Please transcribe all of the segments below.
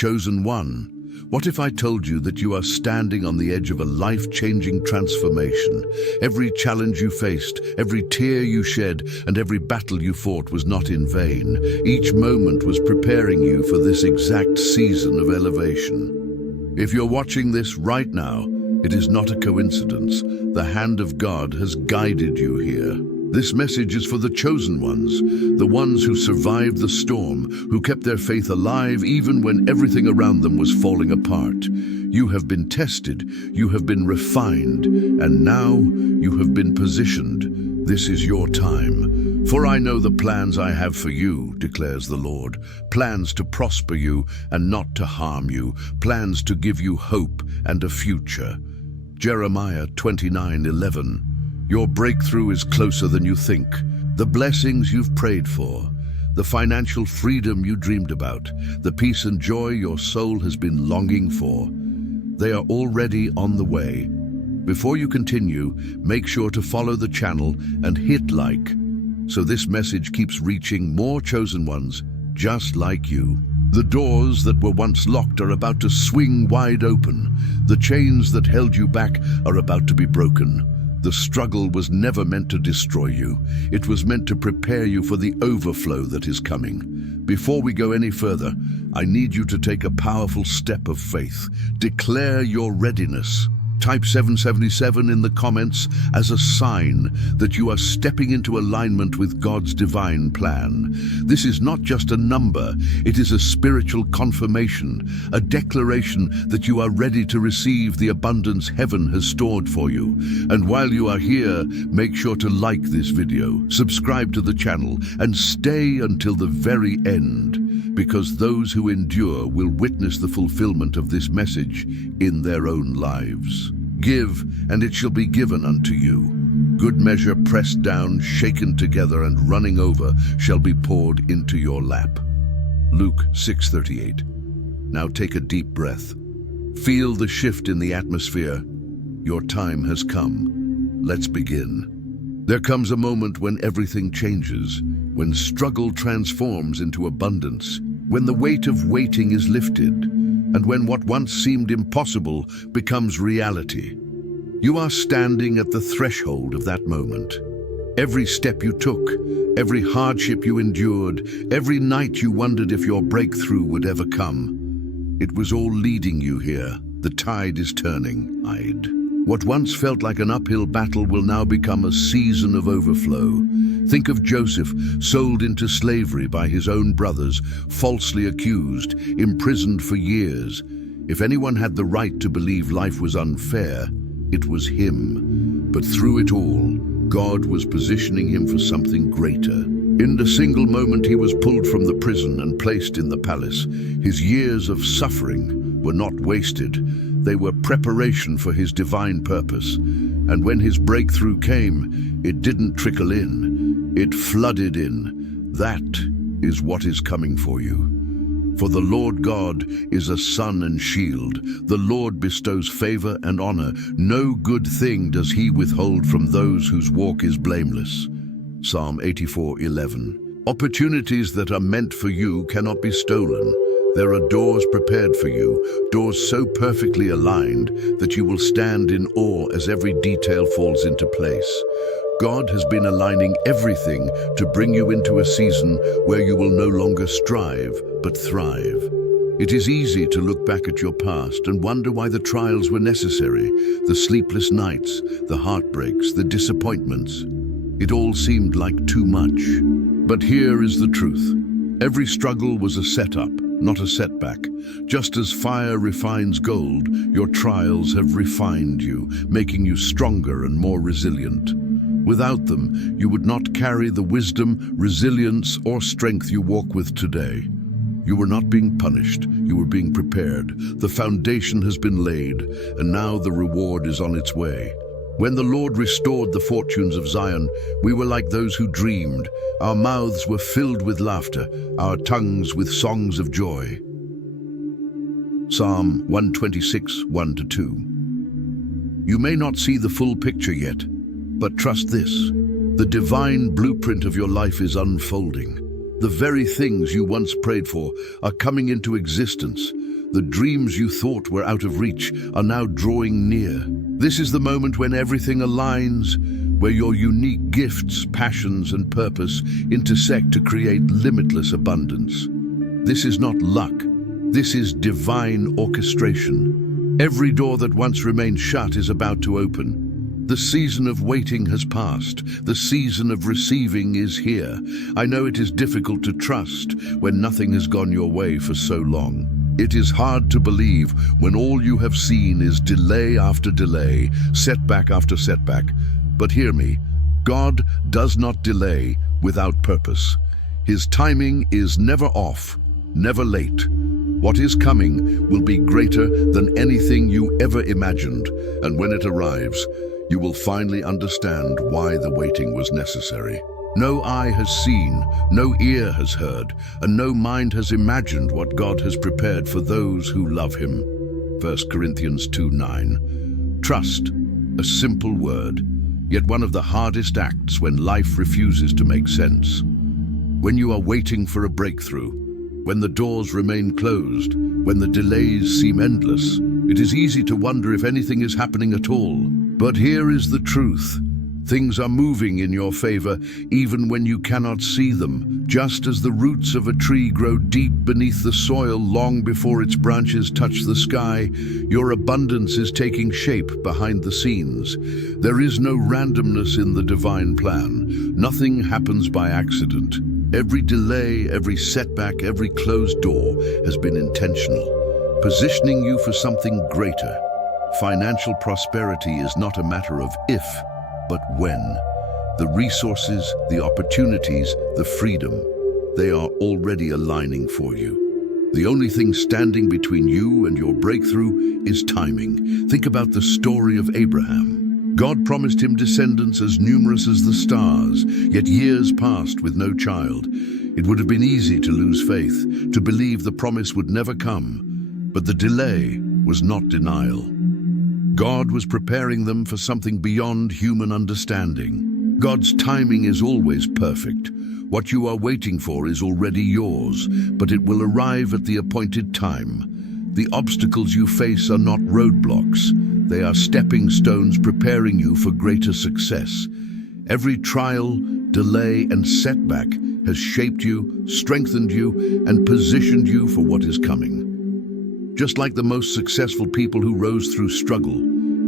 Chosen one, what if I told you that you are standing on the edge of a life-changing transformation? Every challenge you faced, every tear you shed, and every battle you fought was not in vain. Each moment was preparing you for this exact season of elevation. If you're watching this right now, it is not a coincidence. The hand of God has guided you here. This message is for the chosen ones, the ones who survived the storm, who kept their faith alive even when everything around them was falling apart. You have been tested, you have been refined, and now you have been positioned. This is your time. For I know the plans I have for you, declares the Lord, plans to prosper you and not to harm you, plans to give you hope and a future. Jeremiah 29:11. Your breakthrough is closer than you think. The blessings you've prayed for, the financial freedom you dreamed about, the peace and joy your soul has been longing for, they are already on the way. Before you continue, make sure to follow the channel and hit like, so this message keeps reaching more chosen ones just like you. The doors that were once locked are about to swing wide open. The chains that held you back are about to be broken. The struggle was never meant to destroy you. It was meant to prepare you for the overflow that is coming. Before we go any further, I need you to take a powerful step of faith. Declare your readiness. Type 777 in the comments as a sign that you are stepping into alignment with God's divine plan. This is not just a number, it is a spiritual confirmation, a declaration that you are ready to receive the abundance heaven has stored for you. And while you are here, make sure to like this video, subscribe to the channel, and stay until the very end, because those who endure will witness the fulfillment of this message in their own lives. Give, and it shall be given unto you. Good measure pressed down, shaken together, and running over shall be poured into your lap. Luke 6:38. Now take a deep breath. Feel the shift in the atmosphere. Your time has come. Let's begin. There comes a moment when everything changes, when struggle transforms into abundance, when the weight of waiting is lifted, and when what once seemed impossible becomes reality. You are standing at the threshold of that moment. Every step you took, every hardship you endured, every night you wondered if your breakthrough would ever come, it was all leading you here. The tide is turning. What once felt like an uphill battle will now become a season of overflow. Think of Joseph, sold into slavery by his own brothers, falsely accused, imprisoned for years. If anyone had the right to believe life was unfair, it was him. But through it all, God was positioning him for something greater. In a single moment, he was pulled from the prison and placed in the palace. His years of suffering were not wasted. They were preparation for his divine purpose. And when his breakthrough came, it didn't trickle in. It flooded in. That is what is coming for you. For the Lord God is a sun and shield. The Lord bestows favor and honor. No good thing does he withhold from those whose walk is blameless. Psalm 84:11. Opportunities that are meant for you cannot be stolen. There are doors prepared for you, doors so perfectly aligned that you will stand in awe as every detail falls into place. God has been aligning everything to bring you into a season where you will no longer strive, but thrive. It is easy to look back at your past and wonder why the trials were necessary, the sleepless nights, the heartbreaks, the disappointments. It all seemed like too much. But here is the truth. Every struggle was a setup, not a setback. Just as fire refines gold, your trials have refined you, making you stronger and more resilient. Without them, you would not carry the wisdom, resilience, or strength you walk with today. You were not being punished, you were being prepared. The foundation has been laid, and now the reward is on its way. When the Lord restored the fortunes of Zion, we were like those who dreamed. Our mouths were filled with laughter, our tongues with songs of joy. Psalm 126, 1-2. You may not see the full picture yet, but trust this. The divine blueprint of your life is unfolding. The very things you once prayed for are coming into existence. The dreams you thought were out of reach are now drawing near. This is the moment when everything aligns, where your unique gifts, passions, and purpose intersect to create limitless abundance. This is not luck. This is divine orchestration. Every door that once remained shut is about to open. The season of waiting has passed. The season of receiving is here. I know it is difficult to trust when nothing has gone your way for so long. It is hard to believe when all you have seen is delay after delay, setback after setback. But hear me, God does not delay without purpose. His timing is never off, never late. What is coming will be greater than anything you ever imagined, and when it arrives, you will finally understand why the waiting was necessary. No eye has seen, no ear has heard, and no mind has imagined what God has prepared for those who love Him. 1 Corinthians 2:9. Trust, a simple word, yet one of the hardest acts when life refuses to make sense. When you are waiting for a breakthrough, when the doors remain closed, when the delays seem endless, it is easy to wonder if anything is happening at all. But here is the truth. Things are moving in your favor even when you cannot see them. Just as the roots of a tree grow deep beneath the soil long before its branches touch the sky, your abundance is taking shape behind the scenes. There is no randomness in the divine plan. Nothing happens by accident. Every delay, every setback, every closed door has been intentional, positioning you for something greater. Financial prosperity is not a matter of if, but when. The resources, the opportunities, the freedom, they are already aligning for you. The only thing standing between you and your breakthrough is timing. Think about the story of Abraham. God promised him descendants as numerous as the stars, yet years passed with no child. It would have been easy to lose faith, to believe the promise would never come. But the delay was not denial. God was preparing them for something beyond human understanding. God's timing is always perfect. What you are waiting for is already yours, but it will arrive at the appointed time. The obstacles you face are not roadblocks. They are stepping stones preparing you for greater success. Every trial, delay, and setback has shaped you, strengthened you, and positioned you for what is coming. Just like the most successful people who rose through struggle,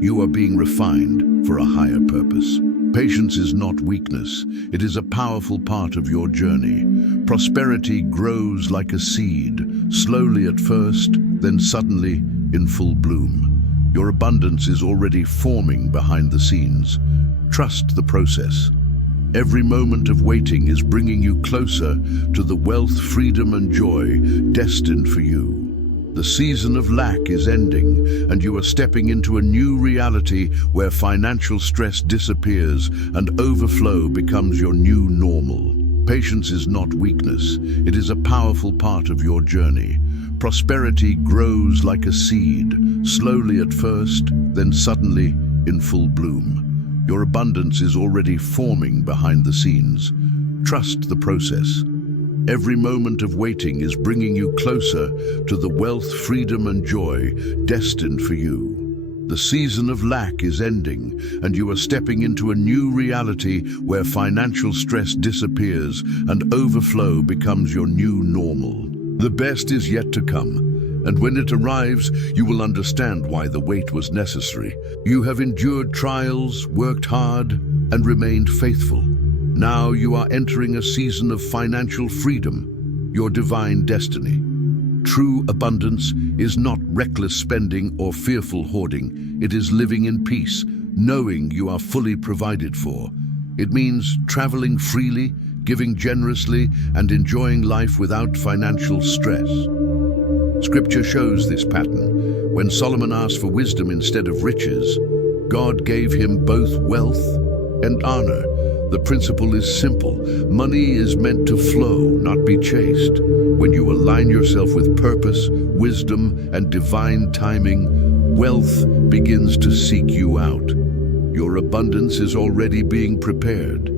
you are being refined for a higher purpose. Patience is not weakness. It is a powerful part of your journey. Prosperity grows like a seed, slowly at first, then suddenly in full bloom. Your abundance is already forming behind the scenes. Trust the process. Every moment of waiting is bringing you closer to the wealth, freedom, and joy destined for you. The season of lack is ending, and you are stepping into a new reality where financial stress disappears and overflow becomes your new normal. Patience is not weakness. It is a powerful part of your journey. Prosperity grows like a seed, slowly at first, then suddenly in full bloom. Your abundance is already forming behind the scenes. Trust the process. Every moment of waiting is bringing you closer to the wealth, freedom, and joy destined for you. The season of lack is ending, and you are stepping into a new reality where financial stress disappears and overflow becomes your new normal. The best is yet to come, and when it arrives, you will understand why the wait was necessary. You have endured trials, worked hard, and remained faithful. Now you are entering a season of financial freedom, your divine destiny. True abundance is not reckless spending or fearful hoarding. It is living in peace, knowing you are fully provided for. It means traveling freely, giving generously, and enjoying life without financial stress. Scripture shows this pattern. When Solomon asked for wisdom instead of riches, God gave him both wealth and honor. The principle is simple. Money is meant to flow, not be chased. When you align yourself with purpose, wisdom, and divine timing, wealth begins to seek you out. Your abundance is already being prepared.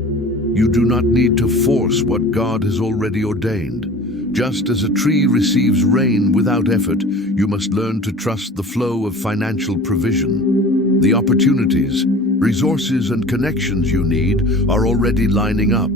You do not need to force what God has already ordained. Just as a tree receives rain without effort, you must learn to trust the flow of financial provision. The opportunities, resources, and connections you need are already lining up.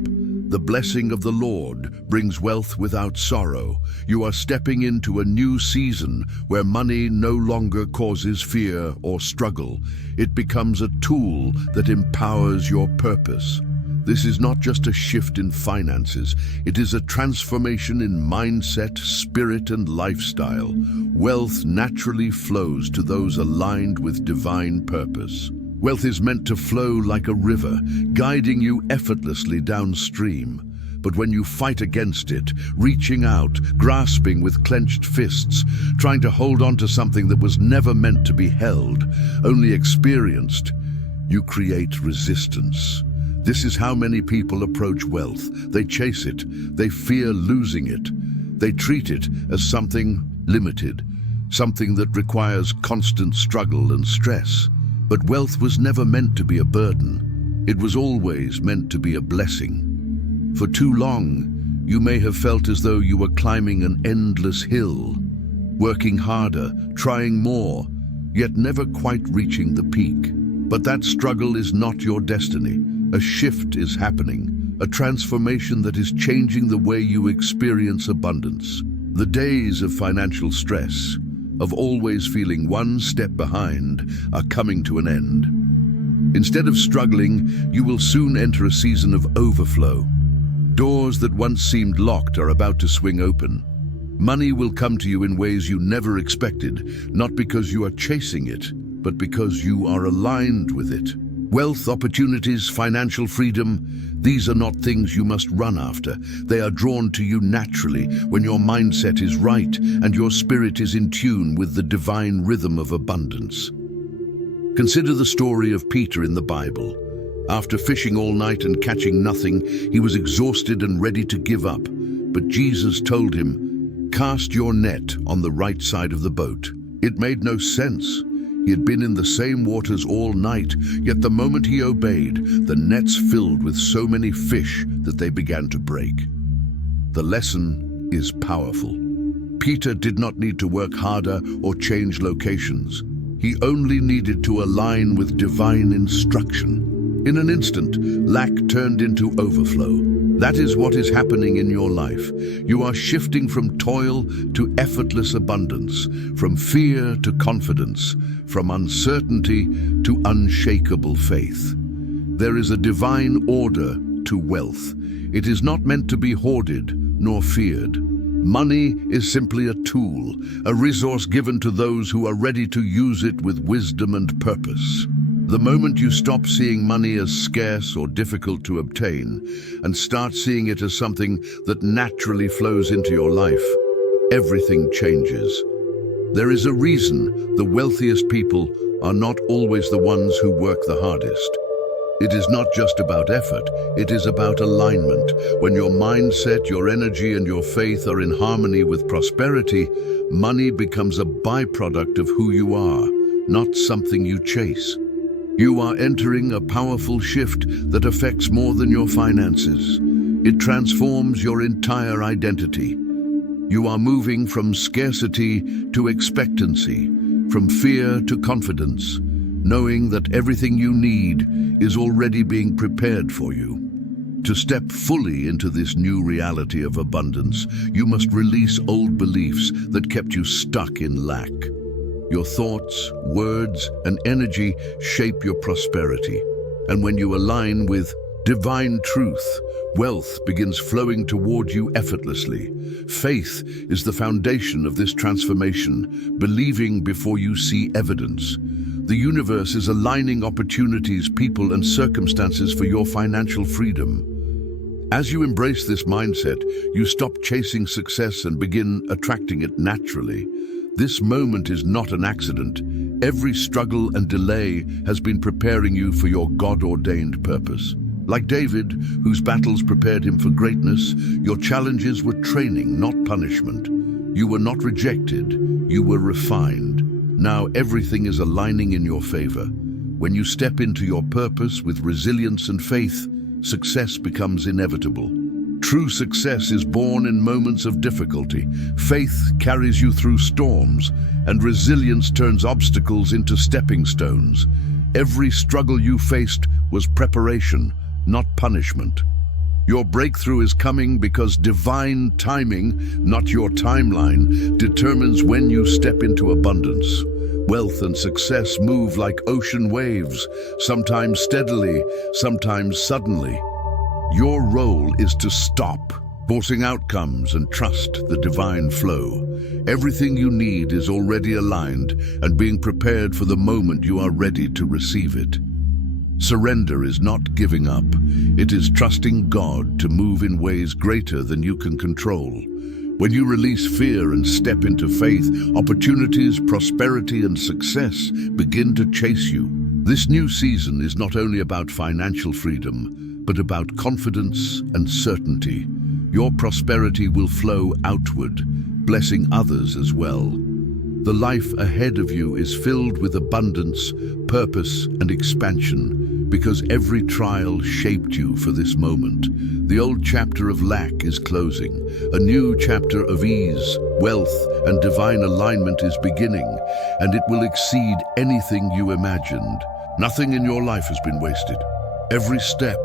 The blessing of the Lord brings wealth without sorrow. You are stepping into a new season where money no longer causes fear or struggle. It becomes a tool that empowers your purpose. This is not just a shift in finances, it is a transformation in mindset, spirit, and lifestyle. Wealth naturally flows to those aligned with divine purpose. Wealth is meant to flow like a river, guiding you effortlessly downstream. But when you fight against it, reaching out, grasping with clenched fists, trying to hold on to something that was never meant to be held, only experienced, you create resistance. This is how many people approach wealth. They chase it. They fear losing it. They treat it as something limited, something that requires constant struggle and stress. But wealth was never meant to be a burden. It was always meant to be a blessing. For too long, you may have felt as though you were climbing an endless hill, working harder, trying more, yet never quite reaching the peak. But that struggle is not your destiny. A shift is happening, a transformation that is changing the way you experience abundance. The days of financial stress, of always feeling one step behind, are coming to an end. Instead of struggling, you will soon enter a season of overflow. Doors that once seemed locked are about to swing open. Money will come to you in ways you never expected, not because you are chasing it, but because you are aligned with it. Wealth, opportunities, financial freedom, these are not things you must run after. They are drawn to you naturally when your mindset is right and your spirit is in tune with the divine rhythm of abundance. Consider the story of Peter in the Bible. After fishing all night and catching nothing, he was exhausted and ready to give up. But Jesus told him, "Cast your net on the right side of the boat." It made no sense. He had been in the same waters all night, yet the moment he obeyed, the nets filled with so many fish that they began to break. The lesson is powerful. Peter did not need to work harder or change locations. He only needed to align with divine instruction. In an instant, lack turned into overflow. That is what is happening in your life. You are shifting from toil to effortless abundance, from fear to confidence, from uncertainty to unshakable faith. There is a divine order to wealth. It is not meant to be hoarded nor feared. Money is simply a tool, a resource given to those who are ready to use it with wisdom and purpose. The moment you stop seeing money as scarce or difficult to obtain and start seeing it as something that naturally flows into your life, everything changes. There is a reason the wealthiest people are not always the ones who work the hardest. It is not just about effort, it is about alignment. When your mindset, your energy, and your faith are in harmony with prosperity, money becomes a byproduct of who you are, not something you chase. You are entering a powerful shift that affects more than your finances. It transforms your entire identity. You are moving from scarcity to expectancy, from fear to confidence, knowing that everything you need is already being prepared for you. To step fully into this new reality of abundance, you must release old beliefs that kept you stuck in lack. Your thoughts, words, and energy shape your prosperity. And when you align with divine truth, wealth begins flowing toward you effortlessly. Faith is the foundation of this transformation, believing before you see evidence. The universe is aligning opportunities, people, and circumstances for your financial freedom. As you embrace this mindset, you stop chasing success and begin attracting it naturally. This moment is not an accident. Every struggle and delay has been preparing you for your God-ordained purpose. Like David, whose battles prepared him for greatness, your challenges were training, not punishment. You were not rejected, you were refined. Now everything is aligning in your favor. When you step into your purpose with resilience and faith, success becomes inevitable. True success is born in moments of difficulty. Faith carries you through storms, and resilience turns obstacles into stepping stones. Every struggle you faced was preparation, not punishment. Your breakthrough is coming because divine timing, not your timeline, determines when you step into abundance. Wealth and success move like ocean waves, sometimes steadily, sometimes suddenly. Your role is to stop forcing outcomes and trust the divine flow. Everything you need is already aligned and being prepared for the moment you are ready to receive it. Surrender is not giving up. It is trusting God to move in ways greater than you can control. When you release fear and step into faith, opportunities, prosperity, and success begin to chase you. This new season is not only about financial freedom, but about confidence and certainty. Your prosperity will flow outward, blessing others as well. The life ahead of you is filled with abundance, purpose, and expansion, because every trial shaped you for this moment. The old chapter of lack is closing. A new chapter of ease, wealth, and divine alignment is beginning, and it will exceed anything you imagined. Nothing in your life has been wasted. Every step,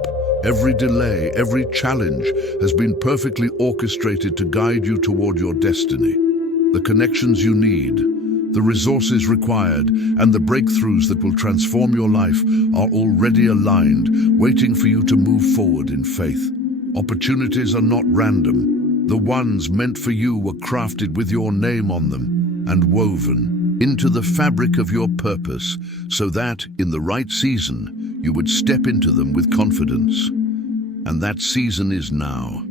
every delay, every challenge has been perfectly orchestrated to guide you toward your destiny. The connections you need, the resources required, and the breakthroughs that will transform your life are already aligned, waiting for you to move forward in faith. Opportunities are not random. The ones meant for you were crafted with your name on them and woven into the fabric of your purpose, so that, in the right season, you would step into them with confidence. And that season is now.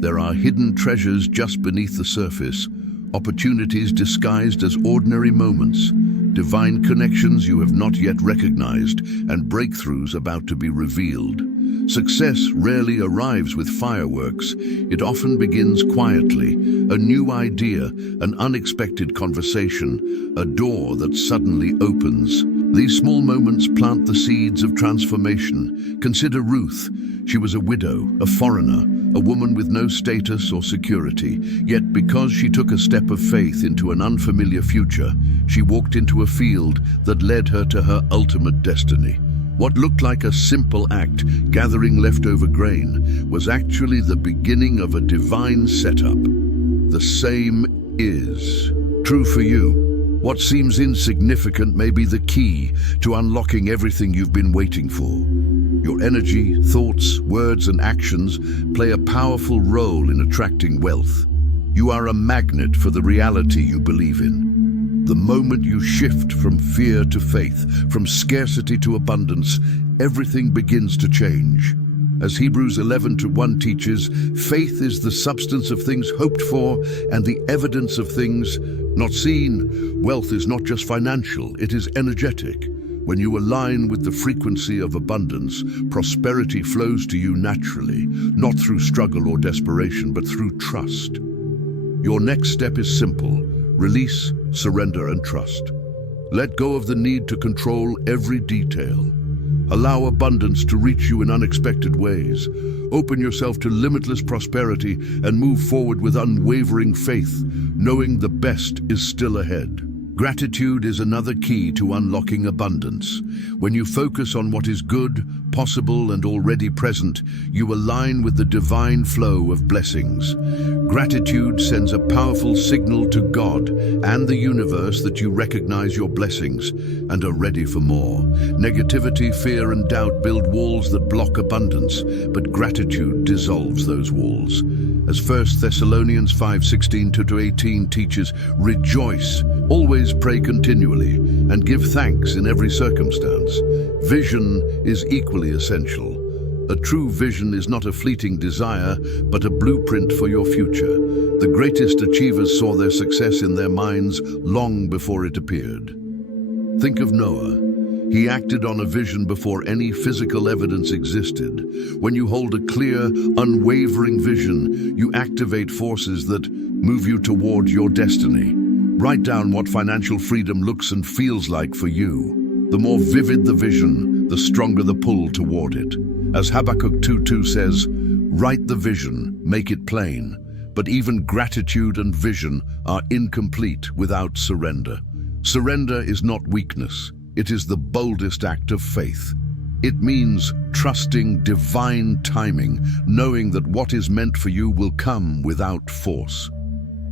There are hidden treasures just beneath the surface, opportunities disguised as ordinary moments, divine connections you have not yet recognized, and breakthroughs about to be revealed. Success rarely arrives with fireworks. It often begins quietly. A new idea, an unexpected conversation, a door that suddenly opens. These small moments plant the seeds of transformation. Consider Ruth. She was a widow, a foreigner, a woman with no status or security. Yet because she took a step of faith into an unfamiliar future, she walked into a field that led her to her ultimate destiny. What looked like a simple act, gathering leftover grain, was actually the beginning of a divine setup. The same is true for you. What seems insignificant may be the key to unlocking everything you've been waiting for. Your energy, thoughts, words, and actions play a powerful role in attracting wealth. You are a magnet for the reality you believe in. The moment you shift from fear to faith, from scarcity to abundance, everything begins to change. As Hebrews 11:1 teaches, faith is the substance of things hoped for and the evidence of things not seen. Wealth is not just financial, it is energetic. When you align with the frequency of abundance, prosperity flows to you naturally, not through struggle or desperation, but through trust. Your next step is simple. Release, surrender, and trust. Let go of the need to control every detail. Allow abundance to reach you in unexpected ways. Open yourself to limitless prosperity and move forward with unwavering faith, knowing the best is still ahead. Gratitude is another key to unlocking abundance. When you focus on what is good, possible, and already present, you align with the divine flow of blessings. Gratitude sends a powerful signal to God and the universe that you recognize your blessings and are ready for more. Negativity, fear, and doubt build walls that block abundance, but gratitude dissolves those walls. As 1 Thessalonians 5:16-18 teaches, rejoice, always pray continually, and give thanks in every circumstance. Vision is equally essential. A true vision is not a fleeting desire, but a blueprint for your future. The greatest achievers saw their success in their minds long before it appeared. Think of Noah. He acted on a vision before any physical evidence existed. When you hold a clear, unwavering vision, you activate forces that move you toward your destiny. Write down what financial freedom looks and feels like for you. The more vivid the vision, the stronger the pull toward it. As Habakkuk 2:2 says, Write the vision, make it plain, but even gratitude and vision are incomplete without surrender. Surrender is not weakness, it is the boldest act of faith. It means trusting divine timing, knowing that what is meant for you will come without force.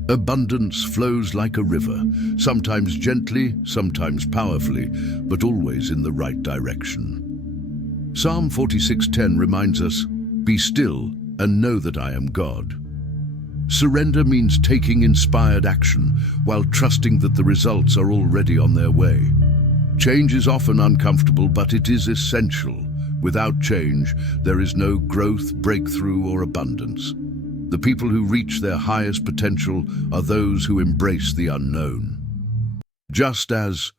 Abundance flows like a river, sometimes gently, sometimes powerfully, but always in the right direction. Psalm 46:10 reminds us, "Be still and know that I am God." Surrender means taking inspired action while trusting that the results are already on their way. Change is often uncomfortable, but it is essential. Without change, there is no growth, breakthrough, or abundance. The people who reach their highest potential are those who embrace the unknown. Just as